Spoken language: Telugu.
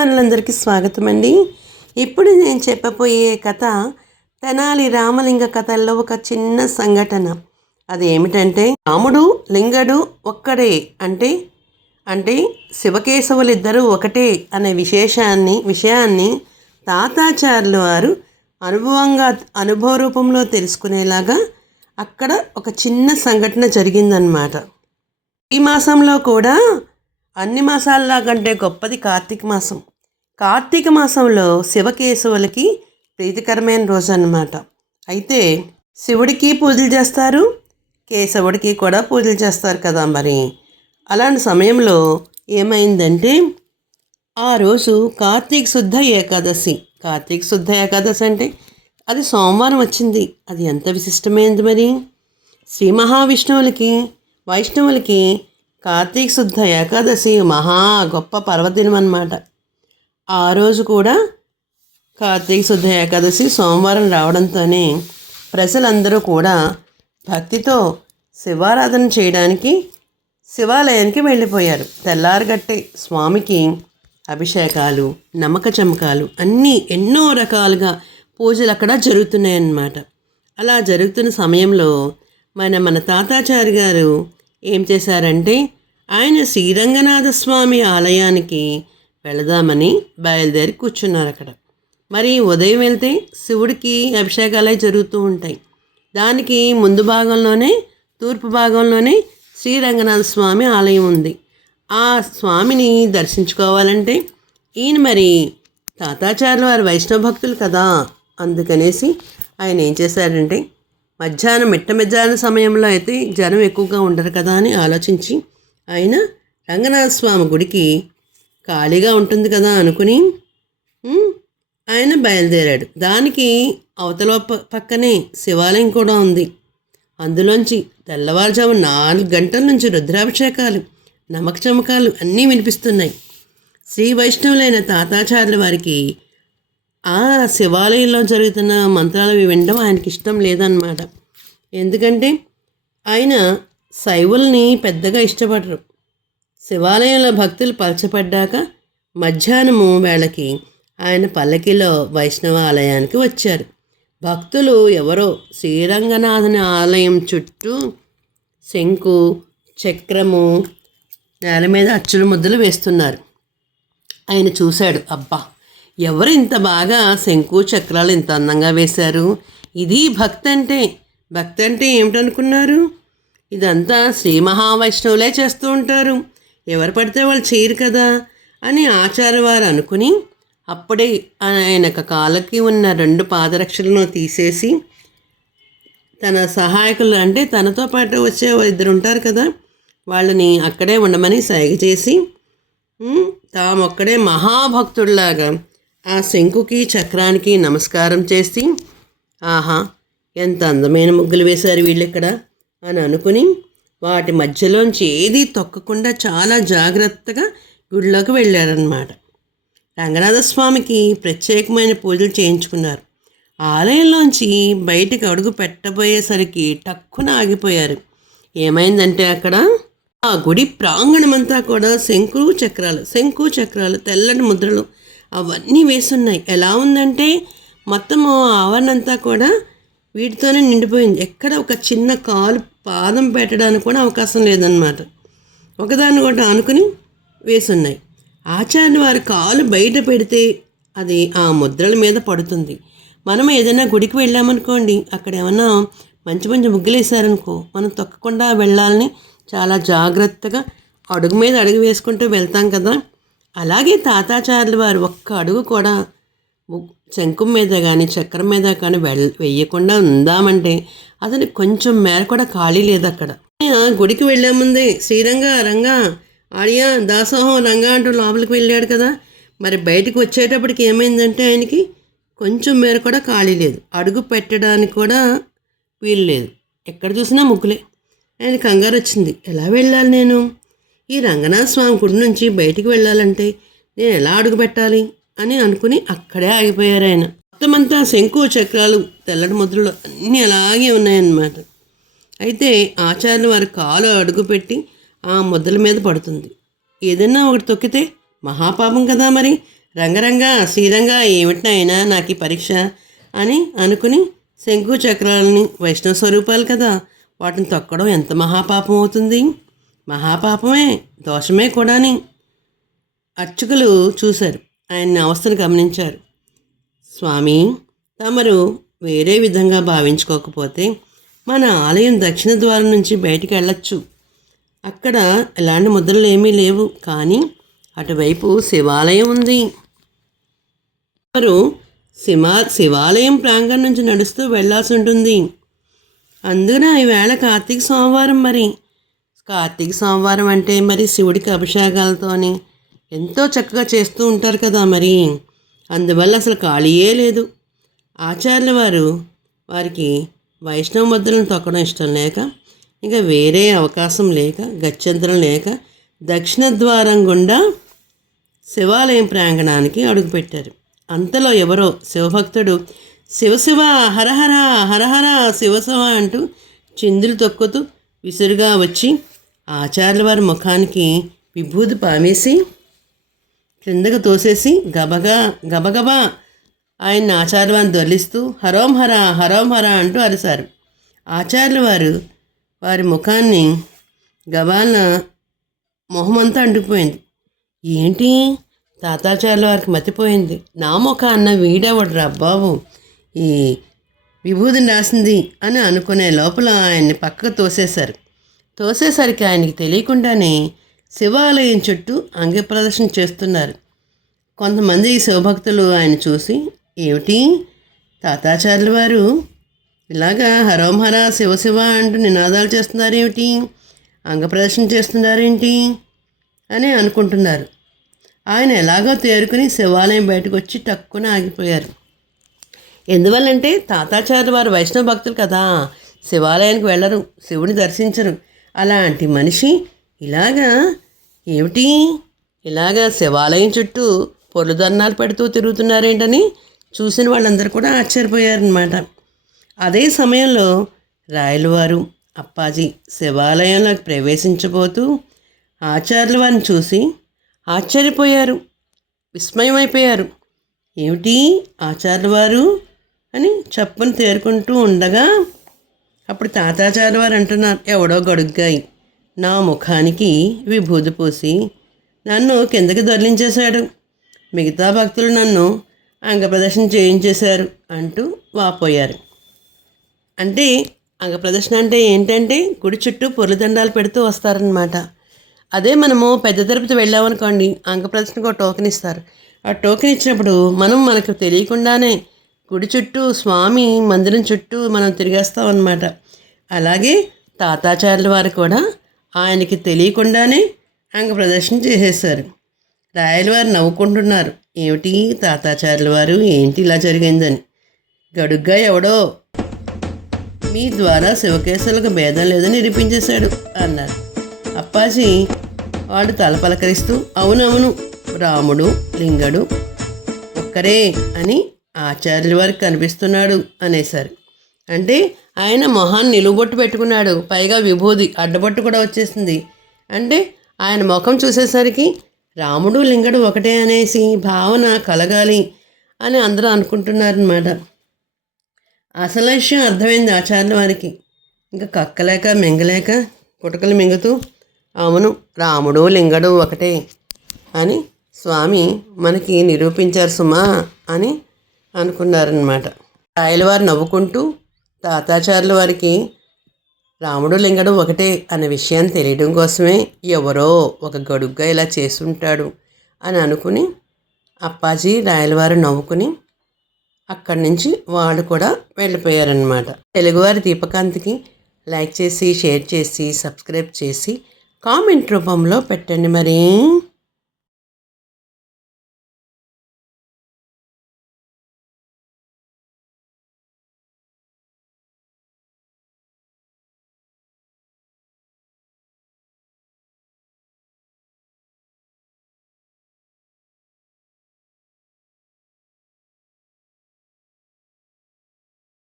వాళ్ళందరికీ స్వాగతం అండి. ఇప్పుడు నేను చెప్పబోయే కథ తెనాలి రామలింగ కథల్లో ఒక చిన్న సంఘటన. అది ఏమిటంటే, రాముడు లింగడు ఒక్కడే అంటే అంటే శివకేశవులిద్దరూ ఒకటే అనే విషయాన్ని తాతాచార్యుల వారు అనుభవ రూపంలో తెలుసుకునేలాగా అక్కడ ఒక చిన్న సంఘటన జరిగిందనమాట. ఈ మాసంలో కూడా అన్ని మాసాల కంటే గొప్పది కార్తీక మాసం. కార్తీక మాసంలో శివకేశవులకి ప్రీతికరమైన రోజు అన్నమాట. అయితే శివుడికి పూజలు చేస్తారు, కేశవుడికి కూడా పూజలు చేస్తారు కదా. మరి అలాంటి సమయంలో ఏమైందంటే, ఆ రోజు కార్తీక శుద్ధ ఏకాదశి. కార్తీక శుద్ధ ఏకాదశి అంటే అది సోమవారం వచ్చింది. అది ఎంత విశిష్టమైనది మరి. శ్రీ మహావిష్ణువులకి వైష్ణవులకి కార్తీక శుద్ధ ఏకాదశి మహా గొప్ప పర్వదినం అన్నమాట. ఆ రోజు కూడా కార్తీక శుద్ధ ఏకాదశి సోమవారం రావడంతోనే ప్రజలందరూ కూడా భక్తితో శివారాధన చేయడానికి శివాలయానికి వెళ్ళిపోయారు. తెల్లారగట్టే స్వామికి అభిషేకాలు, నమ్మక చమకాలు అన్నీ ఎన్నో రకాలుగా పూజలు అక్కడ జరుగుతున్నాయన్నమాట. అలా జరుగుతున్న సమయంలో మన తాతాచారి గారు ఏం చేశారంటే, ఆయన శ్రీరంగనాథ స్వామి ఆలయానికి వెళదామని బయలుదేరి కూర్చున్నారు అక్కడ. మరి ఉదయం వెళ్తే శివుడికి అభిషేకాలు జరుగుతూ ఉంటాయి. దానికి ముందు భాగంలోనే, తూర్పు భాగంలోనే శ్రీరంగనాథ స్వామి ఆలయం ఉంది. ఆ స్వామిని దర్శించుకోవాలంటే ఈయన మరి తాతాచార్యుల వారి వైష్ణవ భక్తులు కదా. అందుకనేసి ఆయన ఏం చేశారంటే, మధ్యాహ్నం సమయంలో అయితే జనం ఎక్కువగా ఉండరు కదా అని ఆలోచించి ఆయన రంగనాథ స్వామి గుడికి ఖాళీగా ఉంటుంది కదా అనుకుని ఆయన బయలుదేరాడు. దానికి అవతల పక్కనే శివాలయం కూడా ఉంది. అందులోంచి తెల్లవారుజాము 4 గంటల నుంచి రుద్రాభిషేకాలు, నమక చమకాలు అన్నీ వినిపిస్తున్నాయి. శ్రీ వైష్ణవులైన తాతాచార్యుల వారికి ఆ శివాలయంలో జరుగుతున్న మంత్రాలు వినడం ఆయనకి ఇష్టం లేదన్నమాట. ఎందుకంటే ఆయన శైవుల్ని పెద్దగా ఇష్టపడరు. శివాలయంలో భక్తులు పలచపడ్డాక మధ్యాహ్నము వేళకి ఆయన పల్లకిలో వైష్ణవ ఆలయానికి వచ్చారు. భక్తులు ఎవరో శ్రీరంగనాథుని ఆలయం చుట్టూ శంకు చక్రము నేల మీద అచ్చుల ముద్దలు వేస్తున్నారు. ఆయన చూశాడు, అబ్బా, ఎవరు ఇంత బాగా శంకు చక్రాలు ఇంత అందంగా వేశారు. ఇది భక్తి అంటే ఏమిటనుకున్నారు? ఇదంతా శ్రీ మహావైష్ణవులే చేస్తూ ఉంటారు, ఎవరు పడితే వాళ్ళు చేయరు కదా అని ఆచార్య వారు అనుకుని అప్పుడే ఆయన కాళ్ళకి ఉన్న 2 పాదరక్షలను తీసేసి తన సహాయకులు అంటే తనతో పాటు వచ్చే 2 ఉంటారు కదా, వాళ్ళని అక్కడే ఉండమని సైగ చేసి తామొక్కడే మహాభక్తుడిలాగా ఆ శంకుకి చక్రానికి నమస్కారం చేసి, ఆహా, ఎంత అందమైన ముగ్గులు వేశారు వీళ్ళిక్కడ అని అనుకుని వాటి మధ్యలోంచి ఏదీ తొక్కకుండా చాలా జాగ్రత్తగా గుడిలోకి వెళ్ళారన్నమాట. రంగనాథస్వామికి ప్రత్యేకమైన పూజలు చేయించుకున్నారు. ఆలయంలోంచి బయటికి అడుగు పెట్టబోయేసరికి టక్కున ఆగిపోయారు. ఏమైందంటే, అక్కడ ఆ గుడి ప్రాంగణమంతా కూడా శంకు చక్రాలు తెల్లటి ముద్రలు అవన్నీ వేసున్నాయి. ఎలా ఉందంటే మొత్తము ఆవరణంతా కూడా వీటితోనే నిండిపోయింది. ఎక్కడ ఒక చిన్న పాదం పెట్టడానికి కూడా అవకాశం లేదన్నమాట. ఒకదాన్ని కూడా ఆనుకుని వేసున్నాయి. ఆచార్య వారి కాలు బయట పెడితే అది ఆ ముద్రల మీద పడుతుంది. మనం ఏదైనా గుడికి వెళ్ళామనుకోండి, అక్కడ ఏమన్నా మంచి ముగ్గులు వేసారనుకో, మనం తొక్కకుండా వెళ్ళాలని చాలా జాగ్రత్తగా అడుగు మీద అడుగు వేసుకుంటూ వెళ్తాం కదా. అలాగే తాతాచార్యుల వారు ఒక్క అడుగు కూడా శంఖం మీద కానీ చక్రం మీద కానీ వెయ్యకుండా ఉందామంటే అతని కొంచెం మేర కూడా ఖాళీ లేదు అక్కడ. గుడికి వెళ్ళే ముందే రంగా ఆడియా దాసోహం రంగా అంటూ లోపలికి వెళ్ళాడు కదా. మరి బయటకు వచ్చేటప్పటికి ఏమైందంటే ఆయనకి కొంచెం మేర కూడా ఖాళీ లేదు, అడుగు పెట్టడానికి కూడా వీలు లేదు. ఎక్కడ చూసినా ముగ్గులే. ఆయన కంగారు వచ్చింది. ఎలా వెళ్ళాలి నేను? ఈ రంగనాథ స్వామి గుడి నుంచి బయటికి వెళ్ళాలంటే నేను ఎలా అడుగు పెట్టాలి అని అనుకుని అక్కడే ఆగిపోయారు ఆయన. మొత్తమంతా శంకు చక్రాలు తెల్లటి ముద్రలు అన్నీ అలాగే ఉన్నాయన్నమాట. అయితే ఆచార్యులు వారి కాలు అడుగుపెట్టి ఆ ముద్దల మీద పడుతుంది. ఏదన్నా ఒకటి తొక్కితే మహాపాపం కదా. మరి రంగరంగ శ్రీరంగ ఏమిటి నాయనా నాకు ఈ పరీక్ష అని అనుకుని శంకు చక్రాలని వైష్ణవ స్వరూపాలు కదా, వాటిని తొక్కడం ఎంత మహాపాపం అవుతుంది. మహాపాపమే, దోషమే కూడాని. అర్చకులు చూశారు, ఆయన అవస్థను గమనించారు. స్వామి, తమరు వేరే విధంగా భావించుకోకపోతే మన ఆలయం దక్షిణ ద్వారం నుంచి బయటికి వెళ్ళొచ్చు. అక్కడ ఎలాంటి ముద్రలు ఏమీ లేవు, కానీ అటువైపు శివాలయం ఉంది. వారు శివాలయం ప్రాంగణం నుంచి నడుస్తూ వెళ్ళాల్సి ఉంటుంది. అందున ఈవేళ కార్తీక సోమవారం. మరి కార్తీక సోమవారం అంటే మరి శివుడికి అభిషేకాలతోని ఎంతో చక్కగా చేస్తూ ఉంటారు కదా, మరి అందువల్ల అసలు ఖాళీయే లేదు. ఆచార్యుల వారికి వైష్ణవ ముద్రలను తొక్కడం ఇష్టం లేక, ఇంకా వేరే అవకాశం లేక, గత్యంతరం లేక దక్షిణ ద్వారం గుండా శివాలయం ప్రాంగణానికి అడుగుపెట్టారు. అంతలో ఎవరో శివభక్తుడు శివశివ హరహర హరహర శివశివ అంటూ చిందులు తొక్కుతూ విసురుగా వచ్చి ఆచార్యుల వారి ముఖానికి విభూది పామేసి క్రిందకు తోసేసి గబగబా ఆయన ఆచార్యుల వారిని దొర్లిస్తూ హరోం హర అంటూ అరిశారు. ఆచార్యుల వారి ముఖాన్ని గబాలన మొహమంతా అంటుకుపోయింది. ఏంటి, తాతాచార్యుల వారికి మతిపోయింది. నా ముఖాన్న వీడేవాడు రా బాబు ఈ విభూతిని రాసింది అని అనుకునే లోపల ఆయన్ని పక్కకు తోసేసరికి ఆయనకి తెలియకుండానే శివాలయం చుట్టూ అంగ ప్రదర్శన చేస్తున్నారు. కొంతమంది శివభక్తులు ఆయన చూసి, ఏమిటి తాతాచార్యుల వారు ఇలాగా హరోం హర శివశివ అంటూ నినాదాలు చేస్తున్నారేమిటి, అంగప్రదర్శన చేస్తున్నారేంటి అని అనుకుంటున్నారు. ఆయన ఎలాగో తేరుకుని శివాలయం బయటకు వచ్చి టక్కున ఆగిపోయారు. ఎందువల్లంటే తాతాచార్యుల వారు వైష్ణవ భక్తులు కదా, శివాలయానికి వెళ్ళరు, శివుని దర్శించరు. అలాంటి మనిషి ఇలాగా శివాలయం చుట్టూ పొర్లుదన్నాలు పెడుతూ తిరుగుతున్నారేంటని చూసిన వాళ్ళందరూ కూడా ఆశ్చర్యపోయారనమాట. అదే సమయంలో రాయలవారు అప్పాజీ శివాలయంలోకి ప్రవేశించబోతూ ఆచార్యుల వారిని చూసి ఆశ్చర్యపోయారు, విస్మయమైపోయారు. ఏమిటి ఆచార్యుల వారు అని చప్పుని తేరుకుంటూ ఉండగా అప్పుడు తాతాచార్యుల వారు అంటున్నారు, ఎవడో గడుగ్గాయి నా ముఖానికి విభూతి పూసి నన్ను కిందకి దొర్లించేశాడు, మిగతా భక్తులు నన్ను అంగప్రదర్శన చేయించేశారు అంటూ వాపోయారు. అంటే అంగప్రదర్శన అంటే ఏంటంటే గుడి చుట్టూ పొర్లుదండాలు పెడుతూ వస్తారనమాట. అదే మనము పెద్ద తిరుపతి వెళ్ళామనుకోండి, అంగప్రదర్శనకు ఒక టోకెన్ ఇస్తారు. ఆ టోకెన్ ఇచ్చినప్పుడు మనకు తెలియకుండానే గుడి చుట్టూ స్వామి మందిరం చుట్టూ మనం తిరిగేస్తాం అన్నమాట. అలాగే తాతాచార్యుల వారు కూడా ఆయనకి తెలియకుండానే అంగప్రదర్శన చేసేసారు. రాయలవారు నవ్వుకుంటున్నారు, ఏమిటి తాతాచార్యుల వారు ఏంటి ఇలా జరిగిందని. గడుగ్గా ఎవడో మీ ద్వారా శివకేశవులకు భేదం లేదని నిరూపించేశాడు అన్నారు. అప్పాజీ వాడు తల పలకరిస్తూ అవునవును, రాముడు లింగడు ఒక్కరే అని ఆచార్యుల వారికి కనిపిస్తున్నాడు అనేశారు. అంటే ఆయన మొహాన్ని నిలువుబొట్టు పెట్టుకున్నాడు, పైగా విభూది అడ్డబొట్టు కూడా వచ్చేసింది. అంటే ఆయన ముఖం చూసేసరికి రాముడు లింగడు ఒకటే అనేసి భావన కలగాలి అని అందరూ అనుకుంటున్నారన్నమాట. అసలు విషయం అర్థమైంది ఆచార్యుల వారికి. ఇంకా కక్కలేక మింగలేక పుటకలు మింగుతూ అవును రాముడు లింగడు ఒకటే అని స్వామి మనకి నిరూపించారు సుమా అని అనుకున్నారన్నమాట. రాయలవారు నవ్వుకుంటూ తాతాచార్యుల వారికి రాముడు లింగడు ఒకటే అనే విషయాన్ని తెలియడం కోసమే ఎవరో ఒక గడుగ్గా ఇలా చేసుంటాడు అని అనుకుని అప్పాజీ రాయలవారు నవ్వుకుని అక్కడి నుంచి వాళ్ళు కూడా వెళ్ళిపోయారనమాట. తెలుగువారి దీపకాంతికి లైక్ చేసి షేర్ చేసి సబ్స్క్రైబ్ చేసి కామెంట్ రూపంలో పెట్టండి మరి.